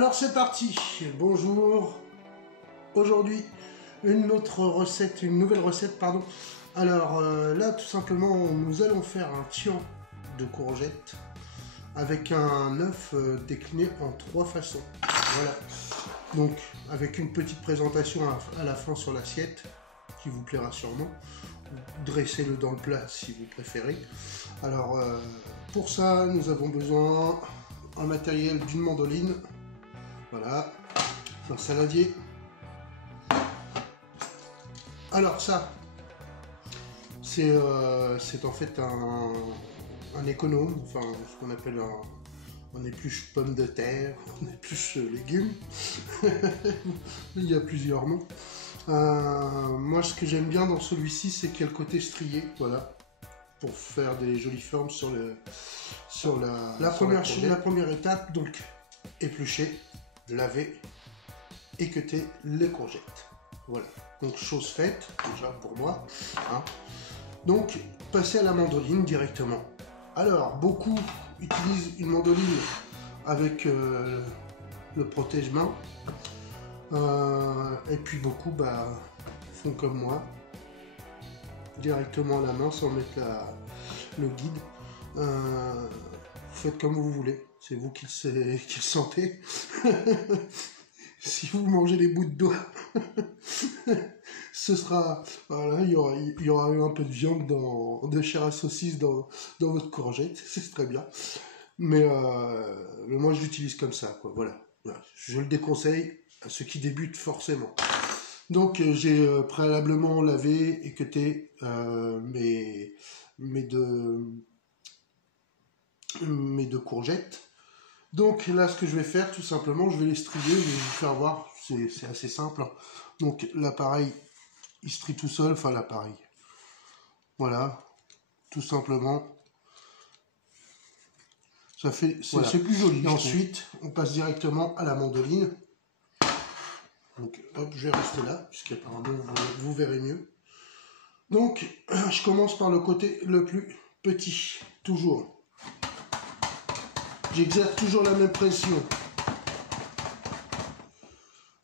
Alors c'est parti, bonjour. Aujourd'hui, une nouvelle recette, pardon. Alors là, tout simplement, nous allons faire un tian de courgettes avec un œuf décliné en 3 façons. Voilà. Donc, avec une petite présentation à la fin sur l'assiette, qui vous plaira sûrement. Dressez-le dans le plat si vous préférez. Alors, pour ça, nous avons besoin en matériel d'une mandoline. Voilà, un saladier. Alors ça, c'est en fait un économe, enfin ce qu'on appelle un épluche pomme de terre, un épluche légumes. Il y a plusieurs noms. Moi, ce que j'aime bien dans celui-ci, c'est qu'il y a le côté strié, voilà, pour faire des jolies formes sur la première étape, donc éplucher, laver, équeuter les courgettes. Voilà, donc chose faite déjà pour moi. Hein. Donc passer à la mandoline directement. Alors beaucoup utilisent une mandoline avec le protège-main. Et puis beaucoup font comme moi, directement à la main sans mettre le guide. Faites comme vous voulez, c'est vous qui le sentez. Si vous mangez les bouts de doigts, ce sera, voilà, il y aura eu un peu de viande de chair à saucisse dans votre courgette, c'est très bien. Mais moi je l'utilise comme ça, quoi. Voilà. Je le déconseille à ceux qui débutent forcément. Donc j'ai préalablement lavé, équeuté mes deux courgettes. Donc là, ce que je vais faire, tout simplement, je vais les strier, je vais vous faire voir, c'est assez simple. Donc l'appareil, il strie tout seul, enfin l'appareil. Voilà, tout simplement. Ça fait, c'est plus joli. Et ensuite, on passe directement à la mandoline. Donc hop, je vais rester là, puisqu'apparemment vous verrez mieux. Donc, je commence par le côté le plus petit, toujours. J'exerce toujours la même pression.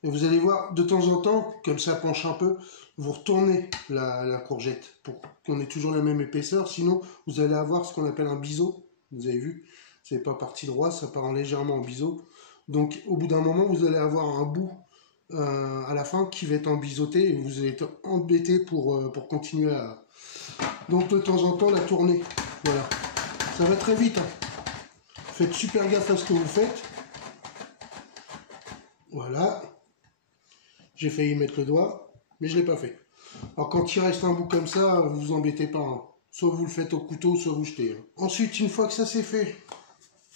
Et vous allez voir, de temps en temps, comme ça penche un peu, vous retournez la courgette pour qu'on ait toujours la même épaisseur. Sinon, vous allez avoir ce qu'on appelle un biseau. Vous avez vu, c'est pas parti droit, ça part légèrement en biseau. Donc, au bout d'un moment, vous allez avoir un bout à la fin qui va être en biseauté et vous allez être embêté pour continuer à... Donc, de temps en temps, la tourner. Voilà. Ça va très vite, hein. Faites super gaffe à ce que vous faites. Voilà. J'ai failli mettre le doigt, mais je ne l'ai pas fait. Alors quand il reste un bout comme ça, vous vous embêtez pas. Hein. Soit vous le faites au couteau, soit vous jetez. Hein. Ensuite, une fois que ça c'est fait,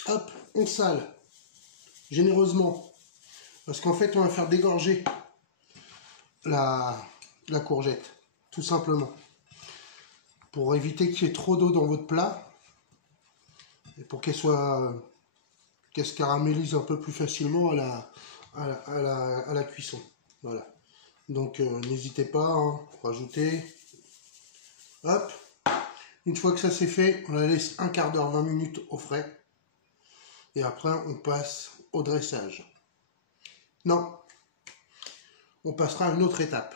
hop, on sale. Généreusement. Parce qu'en fait, on va faire dégorger la courgette. Tout simplement. Pour éviter qu'il y ait trop d'eau dans votre plat. Et pour qu'elle se caramélise un peu plus facilement à la cuisson. Voilà. Donc n'hésitez pas, hein, rajouter. Hop. Une fois que ça c'est fait, on la laisse un quart d'heure, 20 minutes au frais. Et après, on passe au dressage. Non. On passera à une autre étape.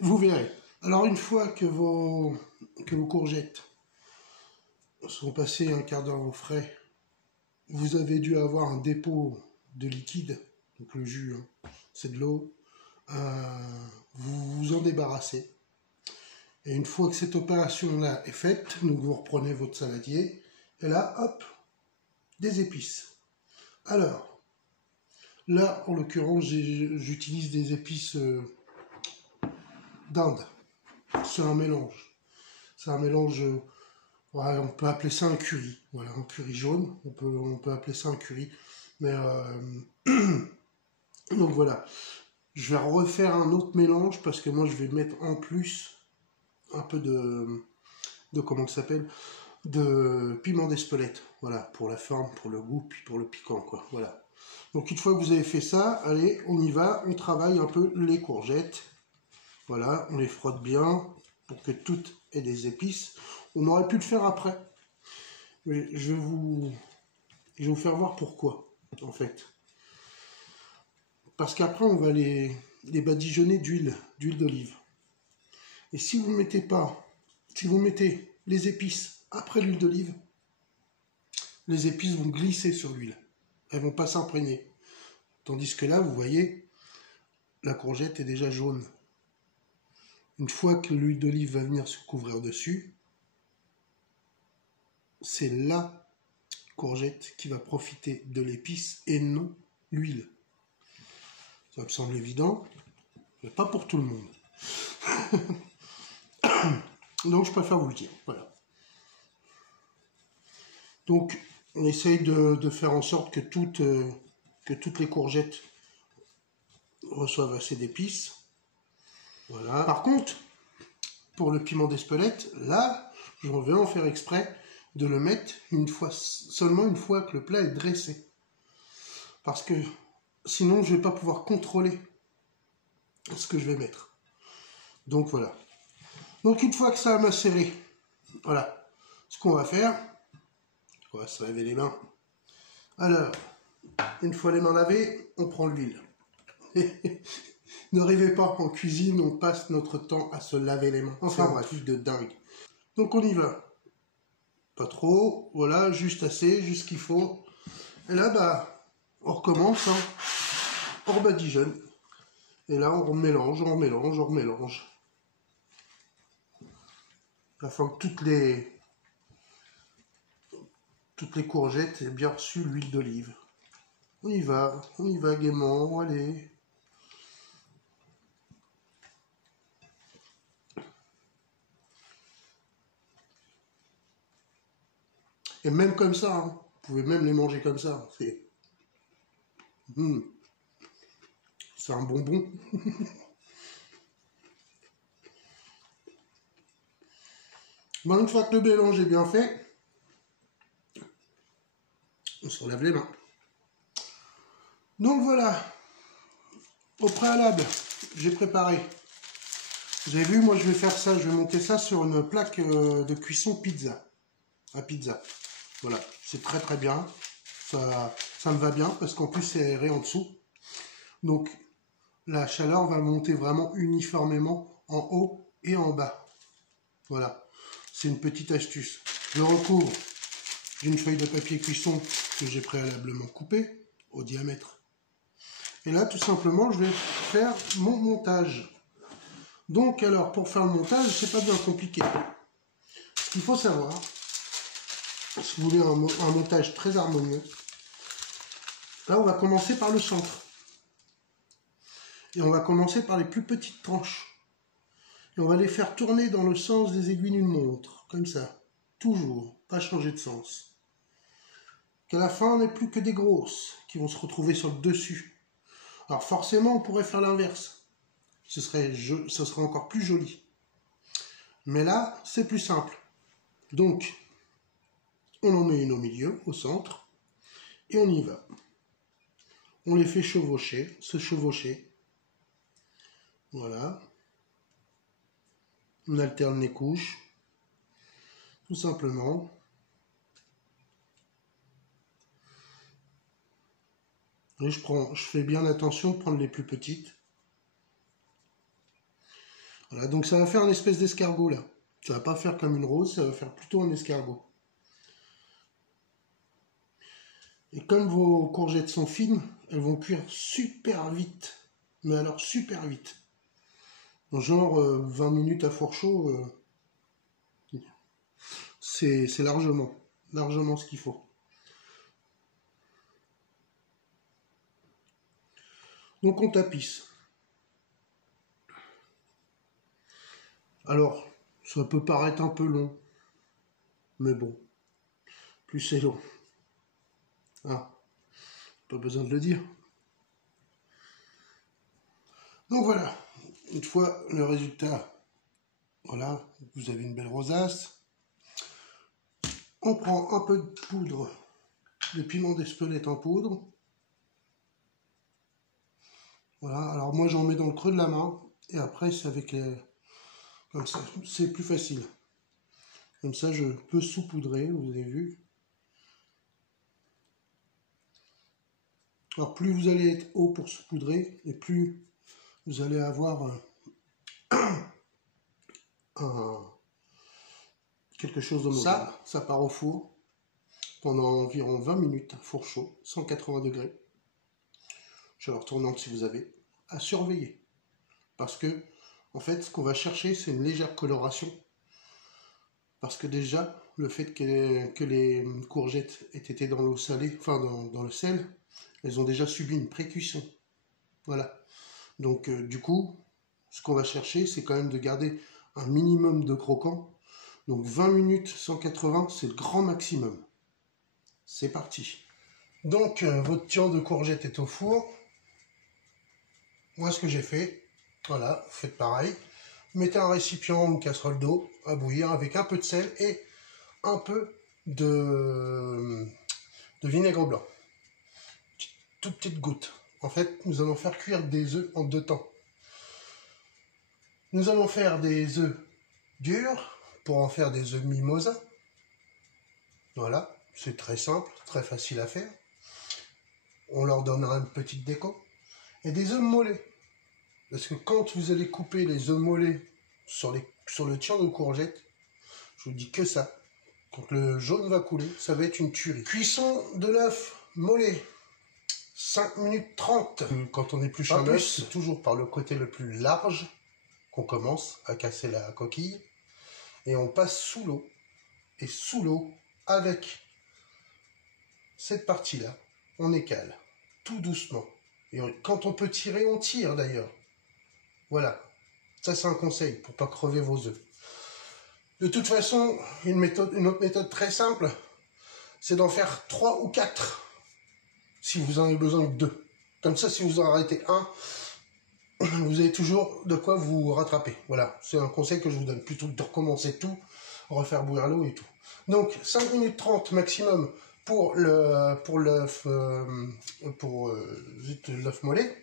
Vous verrez. Alors une fois que vos courgettes sont passées un quart d'heure au frais, vous avez dû avoir un dépôt de liquide, donc le jus, hein, c'est de l'eau, vous vous en débarrassez. Et une fois que cette opération-là est faite, donc vous reprenez votre saladier, et là, hop, des épices. Alors, là, en l'occurrence, j'utilise des épices d'Inde. C'est un mélange. C'est un mélange... ouais, on peut appeler ça un curry, voilà, un curry jaune, on peut appeler ça un curry, mais donc voilà, je vais refaire un autre mélange parce que moi je vais mettre en plus un peu de comment ça s'appelle, de piment d'Espelette, voilà, pour la forme, pour le goût, puis pour le piquant, quoi, voilà. Donc une fois que vous avez fait ça, allez, on y va, on travaille un peu les courgettes, voilà, on les frotte bien pour que toutes aient des épices. On aurait pu le faire après, mais je vais vous faire voir pourquoi. en fait. Parce qu'après, on va les badigeonner d'huile d'olive. Et si vous mettez pas, si vous mettez les épices après l'huile d'olive, les épices vont glisser sur l'huile. Elles vont pas s'imprégner. Tandis que là, vous voyez, la courgette est déjà jaune. Une fois que l'huile d'olive va venir se couvrir dessus, c'est la courgette qui va profiter de l'épice et non l'huile. Ça me semble évident, mais pas pour tout le monde. Donc je préfère vous le dire. Voilà. Donc on essaye de faire en sorte que toutes les courgettes reçoivent assez d'épices. Voilà. Par contre, pour le piment d'Espelette, là, je vais en faire exprès de le mettre seulement une fois que le plat est dressé. Parce que sinon, je ne vais pas pouvoir contrôler ce que je vais mettre. Donc voilà. Donc une fois que ça a macéré, voilà, ce qu'on va faire, on va se laver les mains. Alors, une fois les mains lavées, on prend l'huile. Ne rêvez pas, en cuisine, on passe notre temps à se laver les mains. Enfin bref, truc de dingue. Donc on y va. Pas trop, voilà, juste assez, juste ce qu'il faut. Et là, bah, on recommence, hein. On rebadigeonne. Et là, on mélange, on mélange, on mélange. Afin que toutes les courgettes aient bien reçu l'huile d'olive. On y va gaiement, allez. Et même comme ça, hein, vous pouvez même les manger comme ça. C'est un bonbon. Bon, une fois que le mélange est bien fait, on se relève les mains. Donc voilà, au préalable, j'ai préparé. Vous avez vu, moi je vais faire ça, je vais monter ça sur une plaque de cuisson pizza. À pizza. Voilà, c'est très très bien. Ça me va bien parce qu'en plus c'est aéré en dessous. Donc la chaleur va monter vraiment uniformément en haut et en bas. Voilà, c'est une petite astuce. Je recouvre d'une feuille de papier cuisson que j'ai préalablement coupée au diamètre. Et là, tout simplement, je vais faire mon montage. Donc, alors, pour faire le montage, c'est pas bien compliqué. Ce qu'il faut savoir, si vous voulez un montage très harmonieux, là, on va commencer par le centre. Et on va commencer par les plus petites tranches. Et on va les faire tourner dans le sens des aiguilles d'une montre, comme ça. Toujours, pas changer de sens. Qu'à la fin, on n'ait plus que des grosses qui vont se retrouver sur le dessus. Alors forcément, on pourrait faire l'inverse. Ce serait encore plus joli. Mais là, c'est plus simple. Donc, on en met une au milieu, au centre, et on y va. On les fait chevaucher, se chevaucher. Voilà. On alterne les couches. Tout simplement. Et je fais bien attention de prendre les plus petites. Voilà, donc ça va faire une espèce d'escargot là. Ça va pas faire comme une rose, ça va faire plutôt un escargot. Et comme vos courgettes sont fines, elles vont cuire super vite. Mais alors super vite. Genre 20 minutes à four chaud, c'est largement ce qu'il faut. Donc on tapisse. Alors, ça peut paraître un peu long, mais bon, plus c'est long. Ah, pas besoin de le dire. Donc voilà, une fois le résultat, voilà, vous avez une belle rosace. On prend un peu de poudre de piment d'Espelette en poudre. Voilà, alors moi j'en mets dans le creux de la main, et après c'est avec les... Comme ça, c'est plus facile. Comme ça, je peux saupoudrer, vous avez vu. Alors plus vous allez être haut pour saupoudrer, et plus vous allez avoir quelque chose de mauvais. Ça part au four pendant environ 20 minutes, four chaud, 180 degrés. Chaleur tournante si vous avez, à surveiller. Parce que, en fait, ce qu'on va chercher, c'est une légère coloration. Parce que déjà, le fait que les courgettes aient été dans l'eau salée, enfin dans le sel, elles ont déjà subi une pré-cuisson. Voilà. Donc, du coup, ce qu'on va chercher, c'est quand même de garder un minimum de croquant. Donc, 20 minutes 180, c'est le grand maximum. C'est parti. Donc, votre tian de courgettes est au four. Moi, ce que j'ai fait, voilà, faites pareil. Mettez un récipient ou une casserole d'eau à bouillir avec un peu de sel et un peu de vinaigre blanc. Toute petite goutte. En fait, nous allons faire cuire des œufs en 2 temps. Nous allons faire des œufs durs pour en faire des œufs mimosa. Voilà, c'est très simple, très facile à faire. On leur donnera une petite déco. Et des œufs mollets. Parce que quand vous allez couper les œufs mollets sur le tian de courgettes, je vous dis que ça. Quand le jaune va couler, ça va être une tuerie. Cuisson de l'œuf mollet. 5 minutes 30. Quand on épluche un œuf, c'est toujours par le côté le plus large qu'on commence à casser la coquille. Et on passe sous l'eau. Et sous l'eau, avec cette partie-là, on écale. Tout doucement. Et quand on peut tirer, on tire d'ailleurs. Voilà, ça c'est un conseil pour pas crever vos œufs. De toute façon, une autre méthode très simple, c'est d'en faire 3 ou 4, si vous en avez besoin de 2. Comme ça, si vous en arrêtez un, vous avez toujours de quoi vous rattraper. Voilà, c'est un conseil que je vous donne, plutôt que de recommencer tout, refaire bouillir l'eau et tout. Donc, 5 minutes 30 maximum pour l'œuf mollet.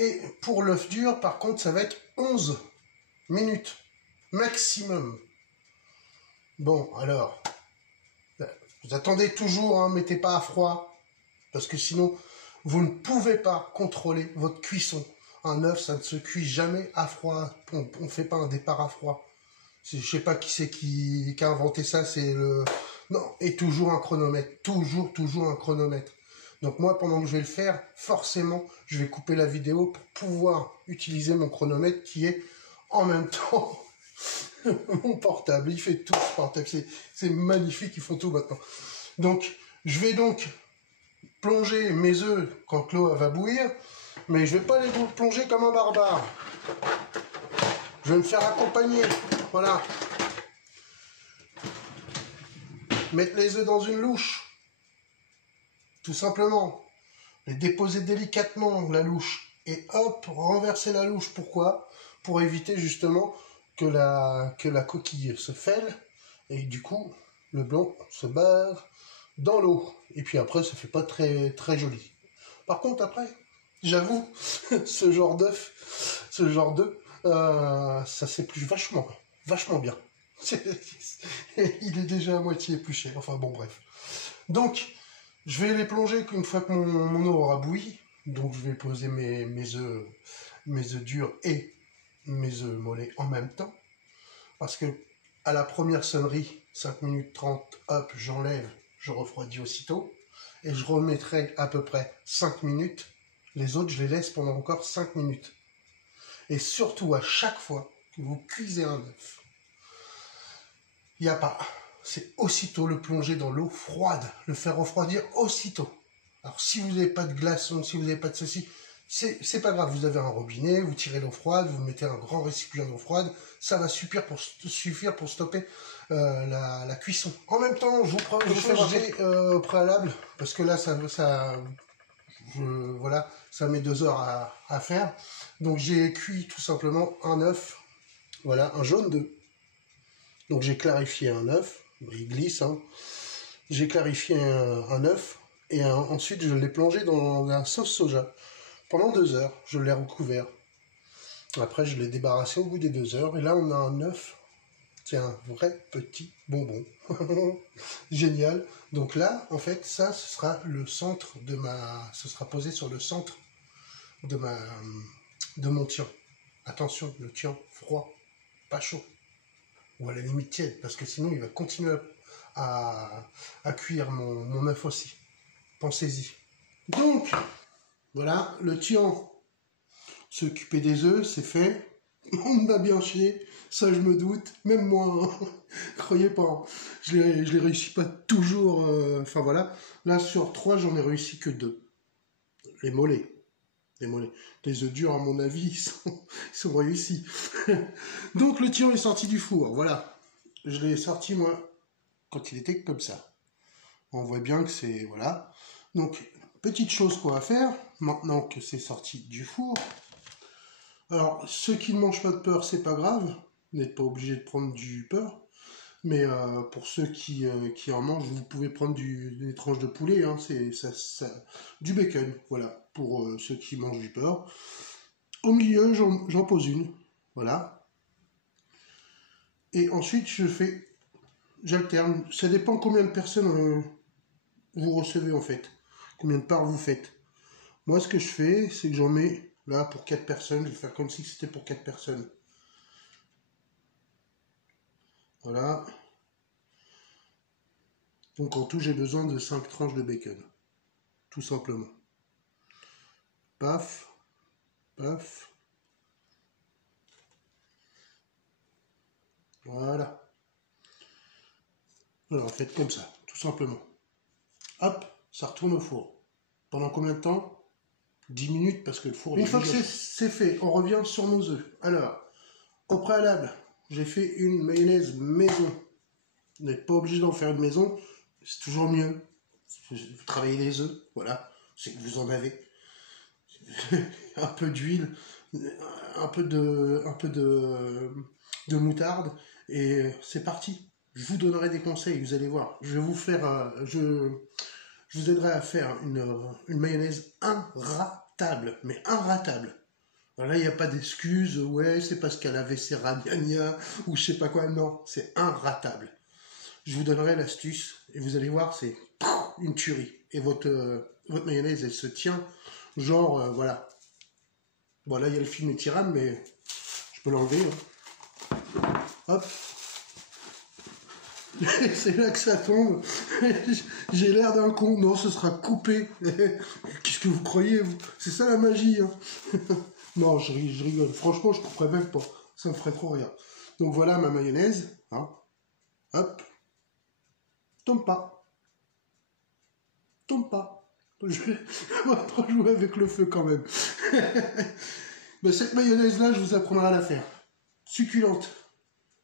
Et pour l'œuf dur, par contre, ça va être 11 minutes maximum. Bon, alors, vous attendez toujours, hein, mettez pas à froid, parce que sinon, vous ne pouvez pas contrôler votre cuisson. Un œuf, ça ne se cuit jamais à froid. On ne fait pas un départ à froid. Je sais pas qui c'est qui a inventé ça, c'est le... Non, et toujours un chronomètre. Toujours un chronomètre. Donc moi, pendant que je vais le faire, forcément, je vais couper la vidéo pour pouvoir utiliser mon chronomètre qui est en même temps mon portable. Il fait tout ce portable. C'est magnifique, il faut tout maintenant. Donc, je vais donc plonger mes œufs quand l'eau va bouillir, mais je vais pas les plonger comme un barbare. Je vais me faire accompagner. Voilà. Mettre les œufs dans une louche. Tout simplement, les déposer délicatement, la louche, et hop, renverser la louche. Pourquoi? Pour éviter justement que la coquille se fêle, et du coup, le blanc se barre dans l'eau. Et puis après, ça fait pas très, très joli. Par contre, après, j'avoue, ce genre d'œuf, ça s'épluche vachement bien. Il est déjà à moitié épluché. Enfin bon, bref. Donc, je vais les plonger une fois que mon eau aura bouilli. Donc je vais poser mes œufs durs et mes œufs mollets en même temps. Parce que à la première sonnerie, 5 minutes 30, hop, j'enlève, je refroidis aussitôt. Et je remettrai à peu près 5 minutes. Les autres, je les laisse pendant encore 5 minutes. Et surtout, à chaque fois que vous cuisez un œuf, il n'y a pas... C'est aussitôt le plonger dans l'eau froide, le faire refroidir aussitôt. Alors si vous n'avez pas de glaçons, si vous n'avez pas de ceci, c'est pas grave, vous avez un robinet, vous tirez l'eau froide, vous mettez un grand récipient d'eau froide, ça va suffire pour stopper la cuisson. En même temps, je vous fais ranger au préalable, parce que là, voilà, ça met 2 heures à faire. Donc j'ai cuit tout simplement un œuf, voilà, un jaune d'œuf. Donc j'ai clarifié un œuf. Il glisse, hein. J'ai clarifié un œuf et ensuite je l'ai plongé dans la sauce soja. Pendant 2 heures, je l'ai recouvert. Après, je l'ai débarrassé au bout des 2 heures et là, on a un œuf C'est un vrai petit bonbon. Génial. Donc là, en fait, ça, ce sera le centre de ma... Ce sera posé sur le centre de mon tian. Attention, le tian froid, pas chaud. Ou à la limite tiède, parce que sinon, il va continuer à cuire mon œuf aussi. Pensez-y. Donc, voilà, le tian, s'occuper des œufs, c'est fait. On m'a bien chié, ça je me doute, même moi, hein. Croyez pas, je les réussis pas toujours, enfin voilà, là sur 3 j'en ai réussi que 2, les mollets, les œufs durs à mon avis ils sont réussis. Donc le tian est sorti du four, voilà, je l'ai sorti moi quand il était comme ça, on voit bien que c'est, voilà, donc petite chose quoi à faire, maintenant que c'est sorti du four. Alors, ceux qui ne mangent pas de beurre, c'est pas grave, vous n'êtes pas obligé de prendre du beurre, mais pour ceux qui en mangent, vous pouvez prendre des tranches de poulet, hein, du bacon, voilà, pour ceux qui mangent du beurre. Au milieu, j'en pose une, voilà. Et ensuite, j'alterne, ça dépend combien de personnes vous recevez en fait, combien de parts vous faites. Moi, ce que je fais, c'est que j'en mets... Là, pour 4 personnes, je vais faire comme si c'était pour 4 personnes. Voilà. Donc en tout, j'ai besoin de 5 tranches de bacon. Tout simplement. Paf. Paf. Voilà. Alors, faites comme ça, tout simplement. Hop, ça retourne au four. Pendant combien de temps? 10 minutes, parce que le four... Une fois que c'est fait, on revient sur nos œufs. Alors, au préalable, j'ai fait une mayonnaise maison. Vous n'êtes pas obligé d'en faire une maison, c'est toujours mieux. Vous travaillez les œufs, voilà, c'est que vous en avez. Un peu d'huile, un peu de moutarde, et c'est parti. Je vous donnerai des conseils, vous allez voir. Je vais vous faire, je vous aiderai à faire une mayonnaise inratable, mais inratable. Alors là, il n'y a pas d'excuses, ouais, c'est parce qu'elle avait ses ragnagnas, ou je sais pas quoi, non, c'est inratable. Je vous donnerai l'astuce, et vous allez voir, c'est une tuerie. Et votre mayonnaise, elle se tient, genre, voilà. Bon, là, il y a le film étirable, mais je peux l'enlever. Hein. Hop. C'est là que ça tombe. J'ai l'air d'un con. Non, ce sera coupé. Qu'est-ce que vous croyez, vous? C'est ça la magie. Hein. Non, je rigole. Franchement, je ne couperais même pas. Ça me ferait trop rire. Donc voilà ma mayonnaise. Hein. Hop. Tombe pas. Tombe pas. Je vais trop jouer avec le feu quand même. Mais cette mayonnaise-là, je vous apprendrai à la faire. Succulente.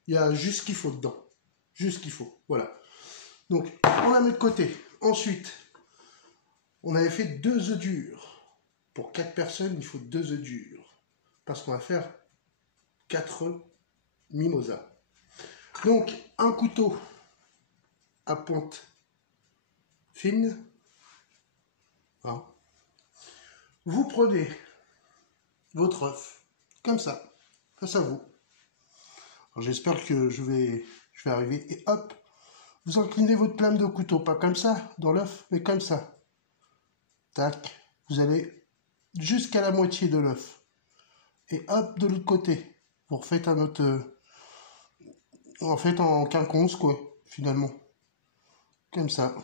Il y a juste ce qu'il faut dedans. Juste ce qu'il faut. Voilà. Donc, on la met de côté. Ensuite, on avait fait 2 œufs durs. Pour 4 personnes, il faut 2 œufs durs. Parce qu'on va faire 4 mimosas. Donc, un couteau à pointe fine. Hein. Vous prenez votre œuf, comme ça, face à vous. J'espère que je vais arriver. Et hop, vous inclinez votre lame de couteau, pas comme ça, dans l'œuf, mais comme ça. Tac, vous allez jusqu'à la moitié de l'œuf. Et hop, de l'autre côté. Vous refaites un autre... en fait, en quinconce, quoi, finalement. Comme ça.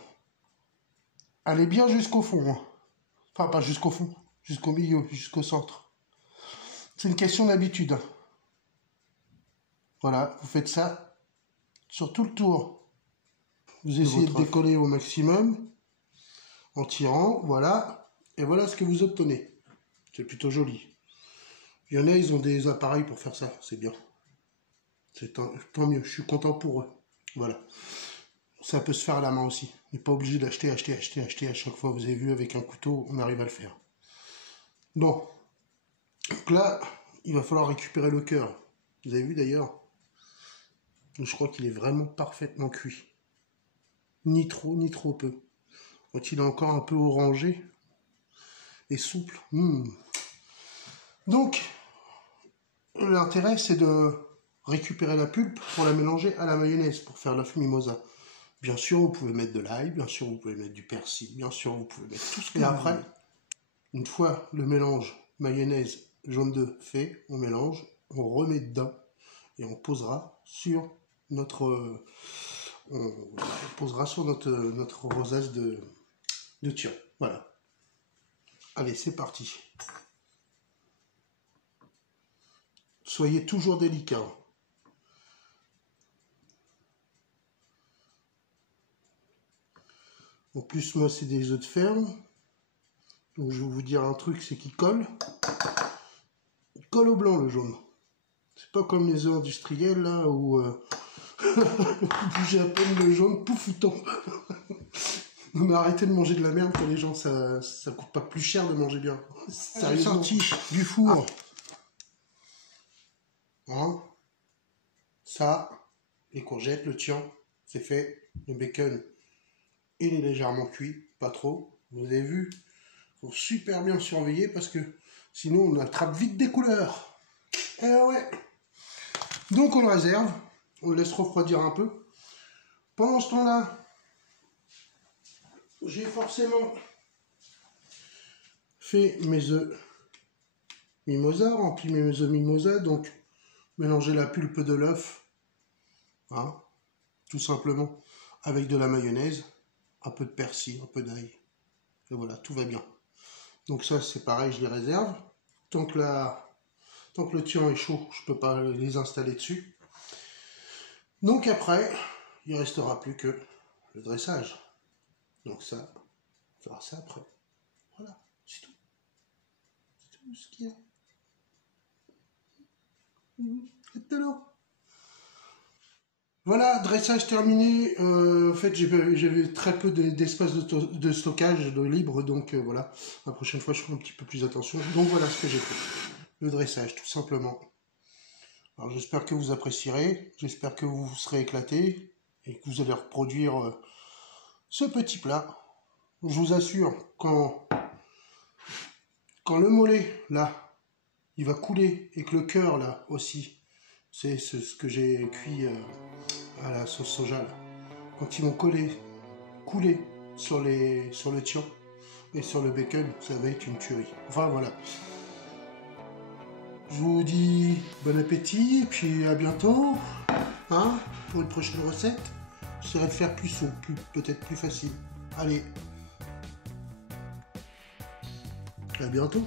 Allez bien jusqu'au fond. Hein. Enfin, pas jusqu'au fond, jusqu'au milieu, jusqu'au centre. C'est une question d'habitude. Voilà, vous faites ça sur tout le tour. Vous essayez de décoller au maximum en tirant, voilà. Et voilà ce que vous obtenez. C'est plutôt joli. Il y en a, ils ont des appareils pour faire ça, c'est bien. C'est tant mieux, je suis content pour eux. Voilà. Ça peut se faire à la main aussi. On n'est pas obligé d'acheter à chaque fois. Vous avez vu, avec un couteau, on arrive à le faire. Bon. Donc là, il va falloir récupérer le cœur. Vous avez vu d'ailleurs? Je crois qu'il est vraiment parfaitement cuit. Ni trop, ni trop peu. Donc il est encore un peu orangé et souple. Donc, l'intérêt, c'est de récupérer la pulpe pour la mélanger à la mayonnaise pour faire l'œuf mimosa. Bien sûr, vous pouvez mettre de l'ail, bien sûr, vous pouvez mettre du persil, bien sûr, vous pouvez mettre tout ce que vous voulez. Et après, une fois le mélange mayonnaise jaune d'œuf fait, on mélange, on remet dedans et on posera sur notre notre rosace de thon. Voilà. Allez, c'est parti. Soyez toujours délicat. En plus, moi, c'est des œufs de ferme. Donc, je vais vous dire un truc, c'est qu'il colle. Il colle au blanc, le jaune. C'est pas comme les œufs industriels, là, où vous bougez à peine le jaune, pouf, il tombe. Non, mais arrêtez de manger de la merde pour les gens, ça coûte pas plus cher de manger bien. Ça est sorti du four. Hein, ça, les courgettes, le thon, c'est fait. Le bacon, il est légèrement cuit, pas trop. Vous avez vu, faut super bien surveiller parce que sinon on attrape vite des couleurs. Et ouais. Donc on le réserve, on le laisse refroidir un peu. Pendant ce temps-là, j'ai forcément fait mes œufs mimosa, rempli mes œufs mimosa, donc mélanger la pulpe de l'œuf, hein, tout simplement, avec de la mayonnaise, un peu de persil, un peu d'ail, et voilà, tout va bien. Donc ça, c'est pareil, je les réserve. Tant que le thon est chaud, je peux pas les installer dessus. Donc après, il restera plus que le dressage. Donc ça, on fera ça après. Voilà, c'est tout. C'est tout ce qu'il y a. Voilà, dressage terminé. En fait, j'avais très peu d'espace de stockage de libre, donc voilà. La prochaine fois, je ferai un petit peu plus attention. Donc voilà ce que j'ai fait. Le dressage, tout simplement. Alors j'espère que vous apprécierez. J'espère que vous serez éclatés et que vous allez reproduire ce petit plat. Je vous assure, quand le mollet, là, il va couler et que le cœur, là, aussi, c'est ce que j'ai cuit à la sauce soja, là. Quand ils vont couler sur le thon et sur le bacon, ça va être une tuerie. Enfin, voilà. Je vous dis bon appétit et puis à bientôt, hein, pour une prochaine recette. J'essaierai de faire plus souple, peut-être plus facile. Allez, à bientôt.